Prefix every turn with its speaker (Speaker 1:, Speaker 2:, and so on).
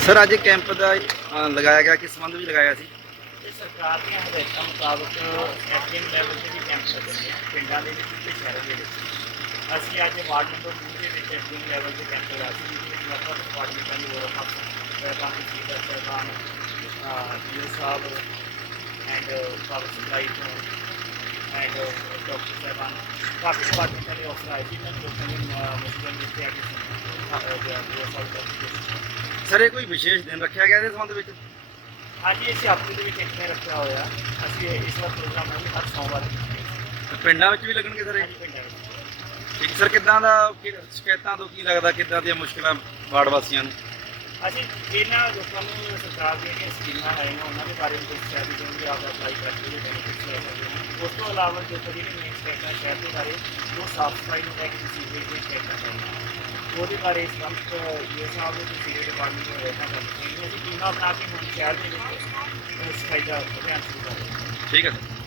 Speaker 1: Sir अज
Speaker 2: camp का लगया गया किस संबंध भी लगया सी सरकार दिदायतों मुताबिक एस डी एम लैवल भी कैंप लगे ਅਸੀਂ ਅੱਜ ਵਾਰਡ ਨੰਬਰ 2 ਦੇ ਵਿੱਚ ਐਫਐਮ ਲੈਵਲ ਤੇ ਕੈਂਪ ਲਗਾਇਆ ਸੀ। ਜਿਹਦੇ ਵਿੱਚ ਵੱਖ ਡਿਪਾਰਟਮੈਂਟਾਂ ਦੀ ਹੋਰ ਵੈਬਾਂ ਦੀ ਸੀਦਾ ਸਰਦਾਨ ਜੀ ਸਾਹਿਬ ਐਂਡ ਪਾਵਰ ਸਪਲਾਈ ਤੋਂ ਐਂਡ ਡਾਕਟਰ ਸਾਹਿਬਾਨ। ਕਾਫੀ ਡਿਪਾਰਟਮੈਂਟਾਂ ਦੇ ਅਫਸਰ ਆਏ ਸੀ ਮੈਂ ਲੋਕਾਂ ਦੀ ਮੁਸਲਿਮ ਦੇ ਤੇ ਕਰਨ
Speaker 1: ਸਰ ਇਹ ਕੋਈ ਵਿਸ਼ੇਸ਼ ਦਿਨ ਰੱਖਿਆ ਗਿਆ ਇਹਦੇ ਸੰਬੰਧ ਵਿੱਚ?
Speaker 2: ਅੱਜ ਇਸ ਹਫ਼ਤੇ ਦੇ ਵਿੱਚ ਇੱਕ ਦਿਨ ਰੱਖਿਆ ਹੋਇਆ। ਅਸੀਂ ਇਸ ਵਾਰ ਪ੍ਰੋਗਰਾਮ ਹੈ ਹਰ ਸੋਮਵਾਰ।
Speaker 1: ਪਿੰਡਾਂ ਵਿੱਚ ਵੀ ਲੱਗਣਗੇ ਸਰ ਇਹ?
Speaker 2: ਹਾਂਜੀ ਪਿੰਡਾਂ ਵਿੱਚ।
Speaker 1: ਸਰ ਕਿੱਦਾਂ ਦਾ ਕਿ- ਸ਼ਿਕਾਇਤਾਂ ਤੋਂ ਕੀ ਲੱਗਦਾ ਕਿੱਦਾਂ ਦੀਆਂ ਮੁਸ਼ਕਲਾਂ ਵਾਰਡ ਵਾਸੀਆਂ ਨੂੰ?
Speaker 2: ਅਸੀਂ ਇਹਨਾਂ ਲੋਕਾਂ ਨੂੰ ਸਰਕਾਰ ਦੀਆਂ ਜਿਹੜੀਆਂ ਸਕੀਮਾਂ ਆਈਆਂ ਉਹਨਾਂ ਦੇ ਬਾਰੇ ਵਿੱਚ ਦੱਸਿਆ ਵੀ ਜੋ ਵੀ ਆਪਦਾ ਅਪਲਾਈ ਕਰਕੇ ਉਹ ਬੈਨੀਫਿਟਸ ਲੈ ਸਕਦੇ ਹੋ ਉਸ ਤੋਂ ਇਲਾਵਾ ਜੋ ਜਿਹੜੀ ਮੇਨ ਸਟੇਟਾਂ ਸ਼ਹਿਰ ਦੇ ਬਾਰੇ ਉਹ ਸਾਫ਼ ਸਫ਼ਾਈ ਨੂੰ ਲੈ ਕੇ ਸੀਵਰੇਜ ਦੀਆਂ ਸਟੇਟਾਂ ਚਾਹੀਦੀਆਂ ਉਹਦੇ ਬਾਰੇ ਸੰਬੰਧ ਇਹ ਸਾਹਿਬ ਦੇ ਸੀਵਰੇਜ ਡਿਪਾਰਟਮੈਂਟ ਨੂੰ ਰਹਿਣਾ ਕਰਦੇ ਹਾਂ ਅਸੀਂ ਟੀਮਾਂ ਬਣਾ ਕੇ ਹੁਣ ਸ਼ਹਿਰ ਦੇ ਵਿੱਚ ਅਹ, ਸਫ਼ਾਈ ਦਾ ਅਭਿਆਨ ਸ਼ੁਰੂ ਕਰ ਰਹੇ ਹਾਂ।
Speaker 1: ਠੀਕ ਹੈ ਸਰ।